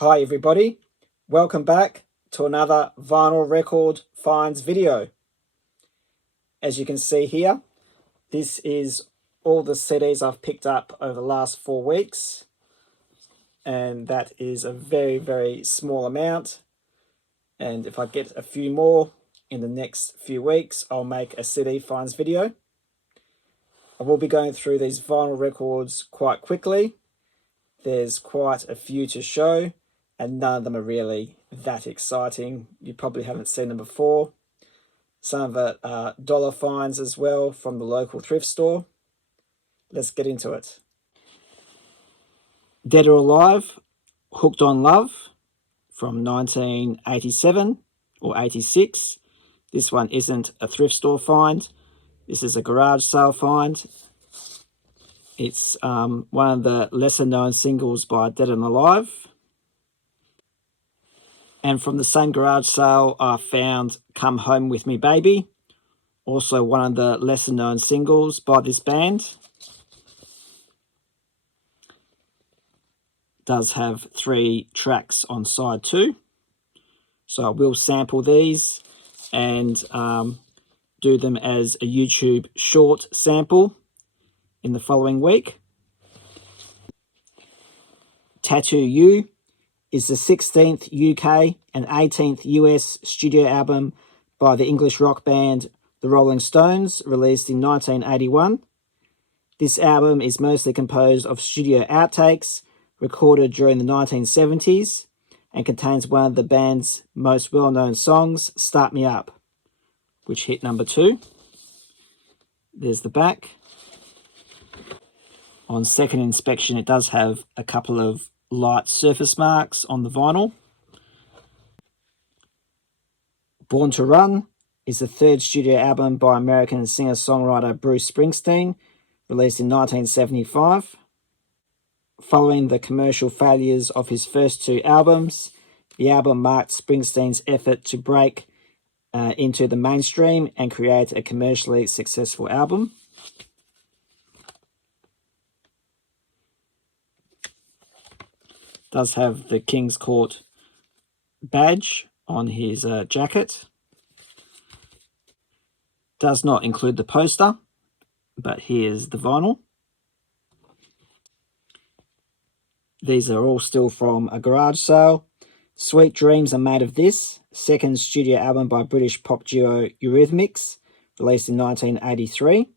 Hi everybody, welcome back to another vinyl record finds video. As you can see here, this is all the CDs I've picked up over the last 4 weeks, and that is a very small amount. And if I get a few more in the next few weeks, I'll make a CD finds video. I will be going through these vinyl records quite quickly. There's quite a few to show, and none of them are really that exciting. You probably haven't seen them before. Some of it are dollar finds as well from the local thrift store. Let's get into it. Dead or Alive, Hooked on Love from 1987 or 86. This one isn't a thrift store find. This is a garage sale find. It's one of the lesser known singles by Dead and Alive. And from the same garage sale, I found Come Home With Me Baby, also one of the lesser known singles by this band. Does have 3 tracks on side 2. So I will sample these and do them as a YouTube short sample in the following week. Tattoo You is the 16th UK and 18th US studio album by the English rock band The Rolling Stones, released in 1981. This album is mostly composed of studio outtakes recorded during the 1970s and contains one of the band's most well-known songs, Start Me Up, which hit number 2. There's the back. On second inspection, it does have a couple of light surface marks on the vinyl. Born to Run is the 3rd studio album by American singer-songwriter Bruce Springsteen, released in 1975. Following the commercial failures of his first 2 albums, the album marked Springsteen's effort to break into the mainstream and create a commercially successful album. Does have the King's Court badge on his jacket. Does not include the poster, but here's the vinyl. These are all still from a garage sale. Sweet Dreams Are Made of This, 2nd studio album by British pop duo Eurythmics, released in 1983.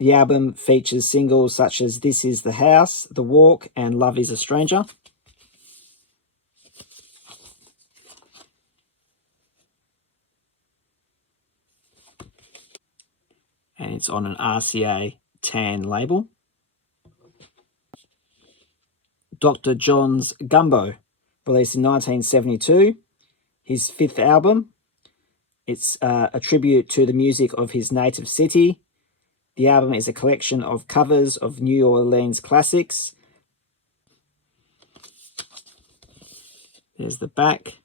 The album features singles such as This Is the House, The Walk, and Love Is a Stranger. And it's on an RCA tan label. Dr. John's Gumbo, released in 1972, his 5th album. It's a tribute to the music of his native city. The album is a collection of covers of New Orleans classics. There's the back.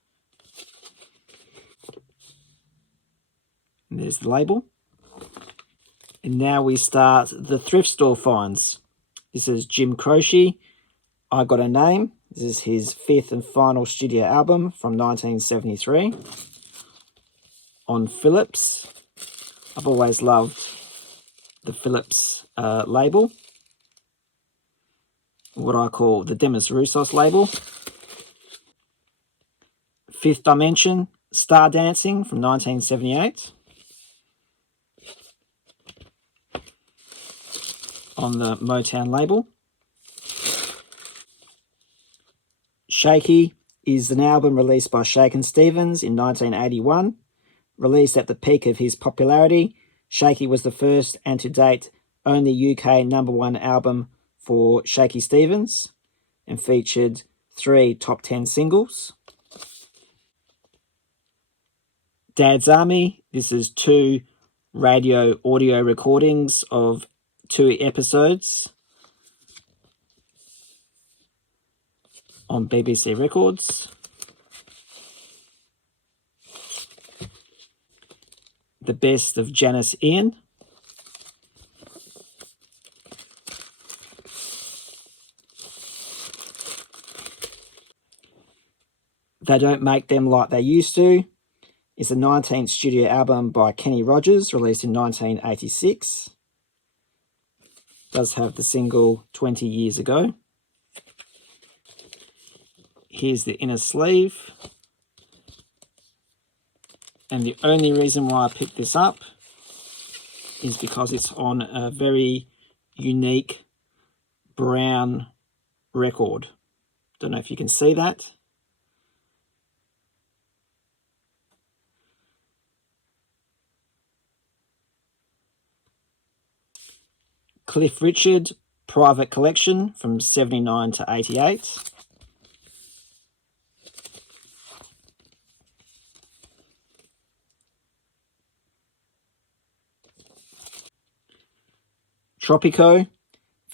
And there's the label. And now we start the thrift store finds. This is Jim Croce, I Got a Name. This is his 5th and final studio album from 1973. On Philips. I've always loved the Philips label. What I call the Demis Roussos label. Fifth Dimension, Star Dancing from 1978. On the Motown label. Shaky is an album released by Shakin' Stevens in 1981. Released at the peak of his popularity, Shaky was the first and to date only UK #1 album for Shaky Stevens and featured 3 top 10 singles. Dad's Army, this is 2 radio audio recordings of 2 episodes on BBC Records. The Best of Janis Ian. They Don't Make Them Like They Used To is a 19th studio album by Kenny Rogers, released in 1986. Does have the single 20 Years Ago. Here's the inner sleeve. And the only reason why I picked this up is because it's on a very unique brown record. Don't know if you can see that. Cliff Richard, Private Collection from 79 to 88. Tropico,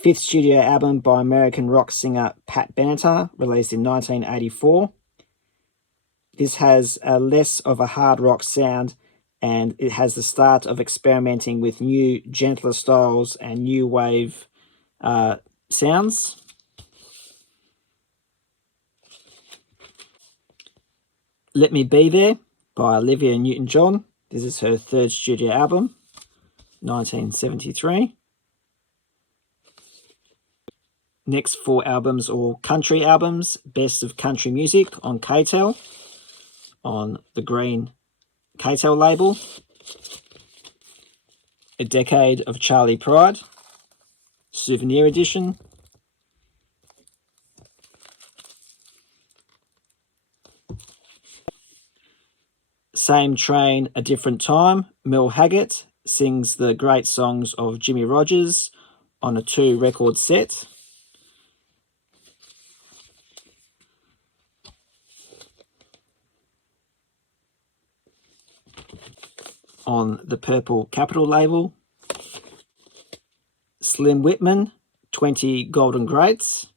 5th studio album by American rock singer Pat Benatar, released in 1984. This has less of a hard rock sound, and it has the start of experimenting with new, gentler styles and new wave sounds. Let Me Be There by Olivia Newton-John. This is her 3rd studio album, 1973. Next 4 albums are all country albums. Best of Country Music on K-Tel, on the green K-Tel label. A Decade of Charlie Pride, Souvenir Edition. Same Train, A Different Time. Mel Haggett sings the great songs of Jimmy Rogers on a 2-record set. On the Purple Capitol label. Slim Whitman, 20 Golden Greats.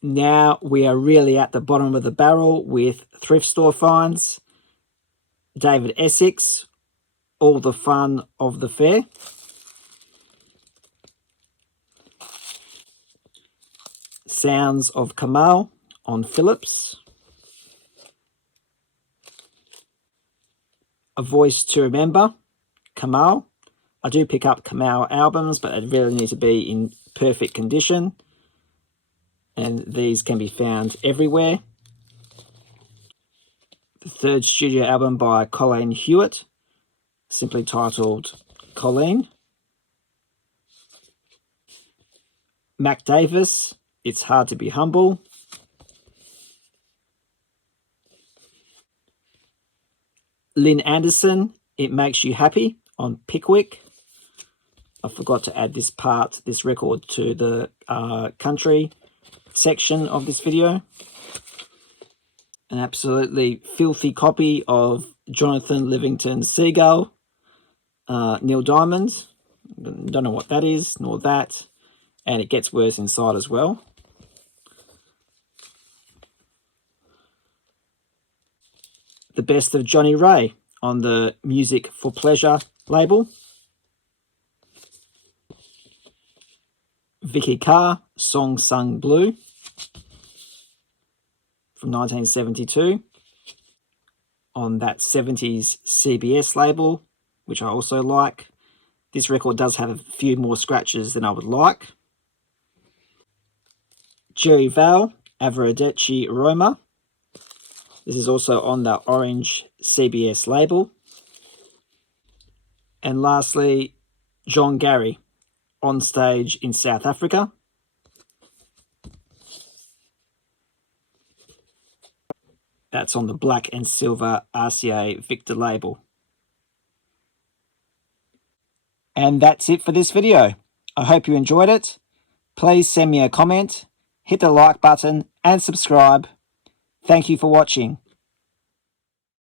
Now we are really at the bottom of the barrel with thrift store finds. David Essex, All the Fun of the Fair. Sounds of Kamal on Phillips. A Voice to Remember, Kamal. I do pick up Kamal albums, but they really need to be in perfect condition. And these can be found everywhere. The 3rd studio album by Colleen Hewitt, simply titled Colleen. Mac Davis, It's Hard to Be Humble. Lynn Anderson, It Makes You Happy on Pickwick. I forgot to add this record to the country section of this video. An absolutely filthy copy of Jonathan Livingston Seagull, Neil Diamond. Don't know what that is, nor that. And it gets worse inside as well. The Best of Johnny Ray on the Music for Pleasure label. Vicky Carr, Song Sung Blue from 1972 on that 70s CBS label, which I also like. This record does have a few more scratches than I would like. Jerry Val, Avradecci Roma. This is also on the orange CBS label. And lastly, John Gary, On Stage in South Africa. That's on the black and silver RCA Victor label. And that's it for this video. I hope you enjoyed it. Please send me a comment, hit the like button and subscribe. Thank you for watching.